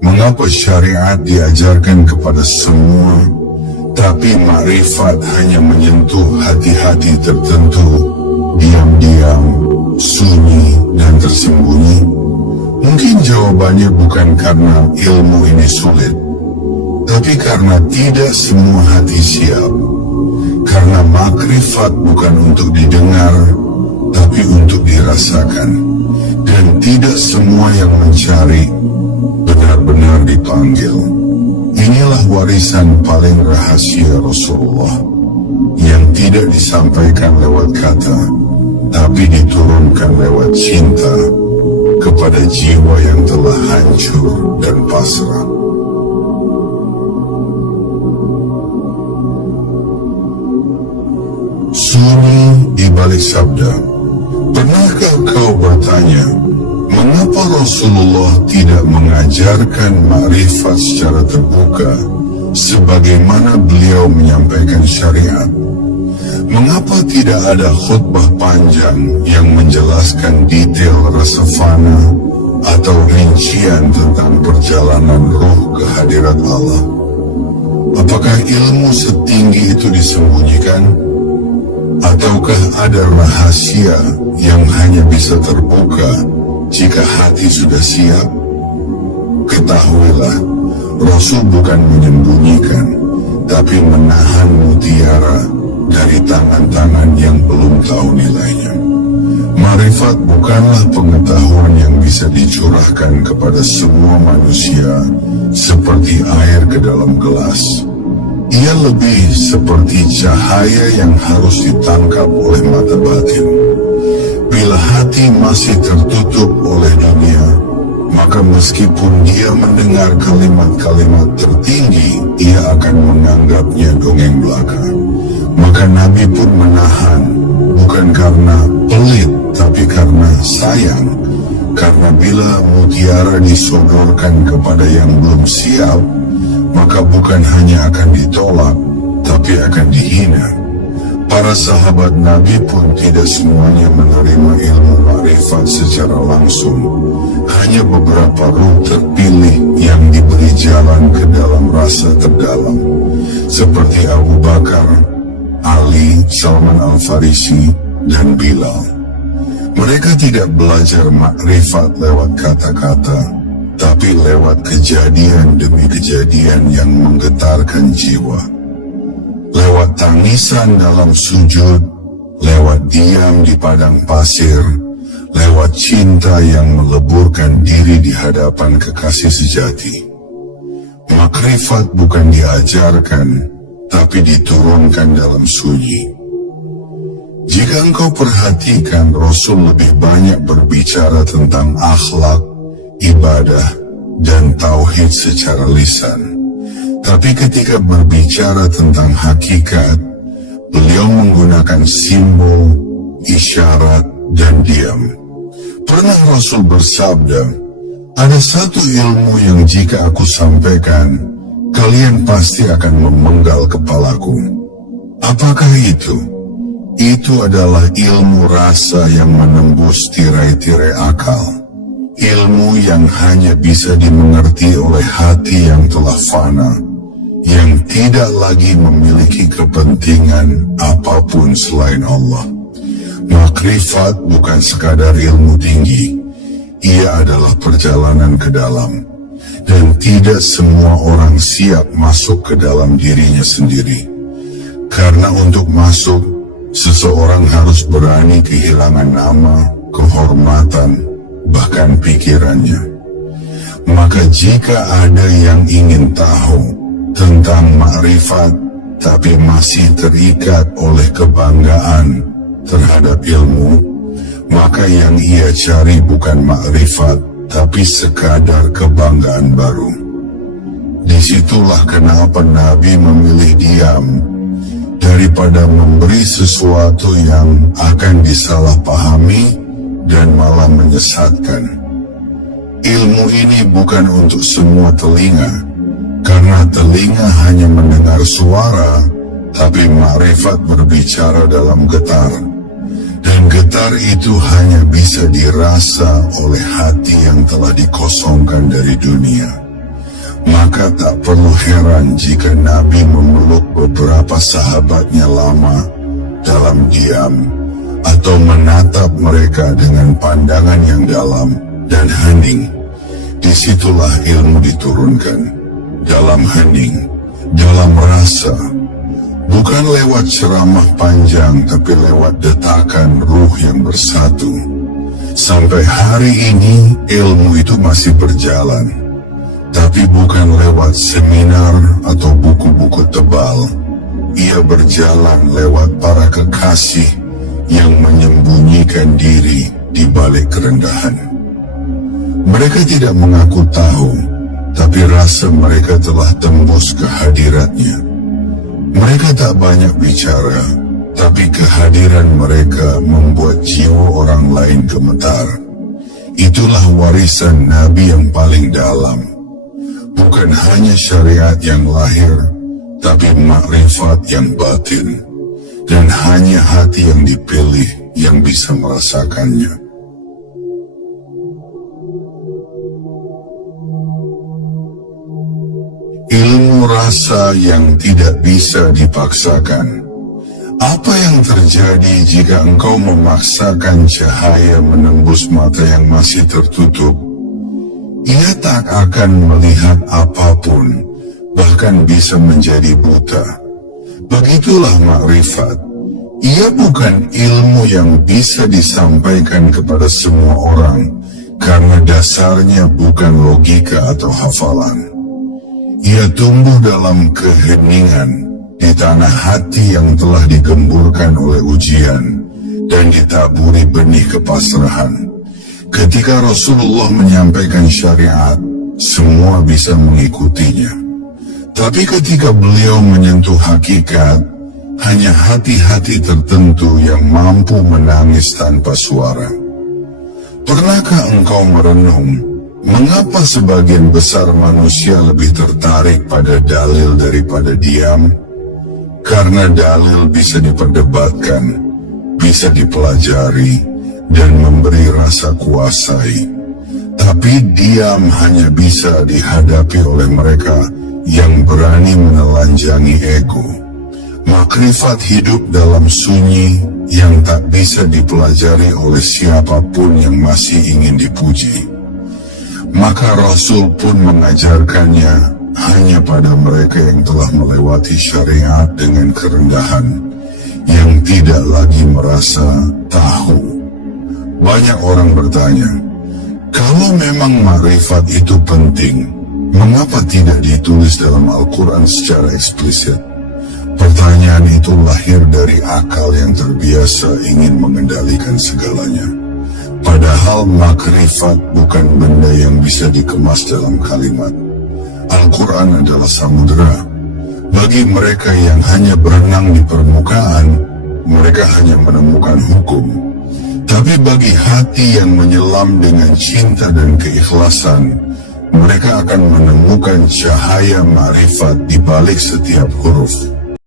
Mengapa syariat diajarkan kepada semua, tapi makrifat hanya menyentuh hati-hati tertentu, diam-diam, sunyi dan tersembunyi? Mungkin jawabannya bukan karena ilmu ini sulit, tapi karena tidak semua hati siap. Karena makrifat bukan untuk didengar, tapi untuk dirasakan. Dan tidak semua yang mencari benar-benar dipanggil. Inilah warisan paling rahasia Rasulullah, yang tidak disampaikan lewat kata, tapi diturunkan lewat cinta kepada jiwa yang telah hancur dan pasrah. Sunyi di balik sabda. Pernahkah kau bertanya, mengapa Rasulullah tidak mengajarkan makrifat secara terbuka, sebagaimana beliau menyampaikan syariat? Mengapa tidak ada khutbah panjang yang menjelaskan detail rasa fana atau rincian tentang perjalanan ruh ke hadirat Allah? Apakah ilmu setinggi itu disembunyikan? Ataukah ada rahasia yang hanya bisa terbuka jika hati sudah siap? Ketahuilah, Rasul bukan menyembunyikan, tapi menahan mutiara dari tangan-tangan yang belum tahu nilainya. Makrifat bukanlah pengetahuan yang bisa dicurahkan kepada semua manusia seperti air ke dalam gelas. Ia lebih seperti cahaya yang harus ditangkap oleh mata batin. Bila hati masih tertutup oleh dunia, maka meskipun dia mendengar kalimat-kalimat tertinggi, ia akan menganggapnya dongeng belaka. Maka Nabi pun menahan, bukan karena pelit, tapi karena sayang. Karena bila mutiara disodorkan kepada yang belum siap, maka bukan hanya akan ditolak, tapi akan dihina. Para sahabat Nabi pun tidak semuanya menerima ilmu makrifat secara langsung. Hanya beberapa ruh terpilih yang diberi jalan ke dalam rasa terdalam, seperti Abu Bakar, Ali, Salman Al-Farisi, dan Bilal. Mereka tidak belajar makrifat lewat kata-kata, tapi lewat kejadian demi kejadian yang menggetarkan jiwa. Lewat tangisan dalam sujud, lewat diam di padang pasir, lewat cinta yang meleburkan diri di hadapan kekasih sejati. Makrifat bukan diajarkan, tapi diturunkan dalam sunyi. Jika engkau perhatikan, Rasul lebih banyak berbicara tentang akhlak, ibadah, dan tauhid secara lisan. Tapi ketika berbicara tentang hakikat, beliau menggunakan simbol, isyarat, dan diam. Pernah Rasul bersabda, ada satu ilmu yang jika aku sampaikan, kalian pasti akan memenggal kepalaku. Apakah itu? Itu adalah ilmu rasa yang menembus tirai-tirai akal. Ilmu yang hanya bisa dimengerti oleh hati yang telah fana, yang tidak lagi memiliki kepentingan apapun selain Allah. Makrifat bukan sekadar ilmu tinggi, ia adalah perjalanan ke dalam, dan tidak semua orang siap masuk ke dalam dirinya sendiri. Karena untuk masuk, seseorang harus berani kehilangan nama, kehormatan, bahkan pikirannya. Maka jika ada yang ingin tahu tentang makrifat, tapi masih terikat oleh kebanggaan terhadap ilmu, maka yang ia cari bukan makrifat, tapi sekadar kebanggaan baru. Disitulah kenapa Nabi memilih diam, daripada memberi sesuatu yang akan disalahpahami dan malah menyesatkan. Ilmu ini bukan untuk semua telinga, karena telinga hanya mendengar suara, tapi makrifat berbicara dalam getar. Dan getar itu hanya bisa dirasa oleh hati yang telah dikosongkan dari dunia. Maka tak perlu heran jika Nabi memeluk beberapa sahabatnya lama dalam diam, atau menatap mereka dengan pandangan yang dalam dan hening. Disitulah ilmu diturunkan, dalam hening, dalam rasa, bukan lewat ceramah panjang, tapi lewat detakan ruh yang bersatu. Sampai hari ini ilmu itu masih berjalan, tapi bukan lewat seminar atau buku-buku tebal. Ia berjalan lewat para kekasih yang menyembunyikan diri di balik kerendahan. Mereka tidak mengaku tahu, tapi rasa mereka telah tembus ke hadiratnya. Mereka tak banyak bicara, tapi kehadiran mereka membuat jiwa orang lain gemetar. Itulah warisan Nabi yang paling dalam. Bukan hanya syariat yang lahir, tapi makrifat yang batin, dan hanya hati yang dipilih yang bisa merasakannya. Ilmu rasa yang tidak bisa dipaksakan. Apa yang terjadi jika engkau memaksakan cahaya menembus mata yang masih tertutup? Ia tak akan melihat apapun, bahkan bisa menjadi buta. Begitulah makrifat. Ia bukan ilmu yang bisa disampaikan kepada semua orang, karena dasarnya bukan logika atau hafalan. Ia tumbuh dalam keheningan, di tanah hati yang telah digemburkan oleh ujian, dan ditaburi benih kepasrahan. Ketika Rasulullah menyampaikan syariat, semua bisa mengikutinya. Tapi ketika beliau menyentuh hakikat, hanya hati-hati tertentu yang mampu menangis tanpa suara. Pernahkah engkau merenung, mengapa sebagian besar manusia lebih tertarik pada dalil daripada diam? Karena dalil bisa diperdebatkan, bisa dipelajari, dan memberi rasa kuasai. Tapi diam hanya bisa dihadapi oleh mereka yang berani menelanjangi ego. Makrifat hidup dalam sunyi yang tak bisa dipelajari oleh siapapun yang masih ingin dipuji. Maka Rasul pun mengajarkannya hanya pada mereka yang telah melewati syariat dengan kerendahan, yang tidak lagi merasa tahu. Banyak orang bertanya, kalau memang makrifat itu penting, mengapa tidak ditulis dalam Al-Quran secara eksplisit? Pertanyaan itu lahir dari akal yang terbiasa ingin mengendalikan segalanya. Padahal makrifat bukan benda yang bisa dikemas dalam kalimat. Al-Quran adalah samudera. Bagi mereka yang hanya berenang di permukaan, mereka hanya menemukan hukum. Tapi bagi hati yang menyelam dengan cinta dan keikhlasan, mereka akan menemukan cahaya ma'rifat di balik setiap huruf.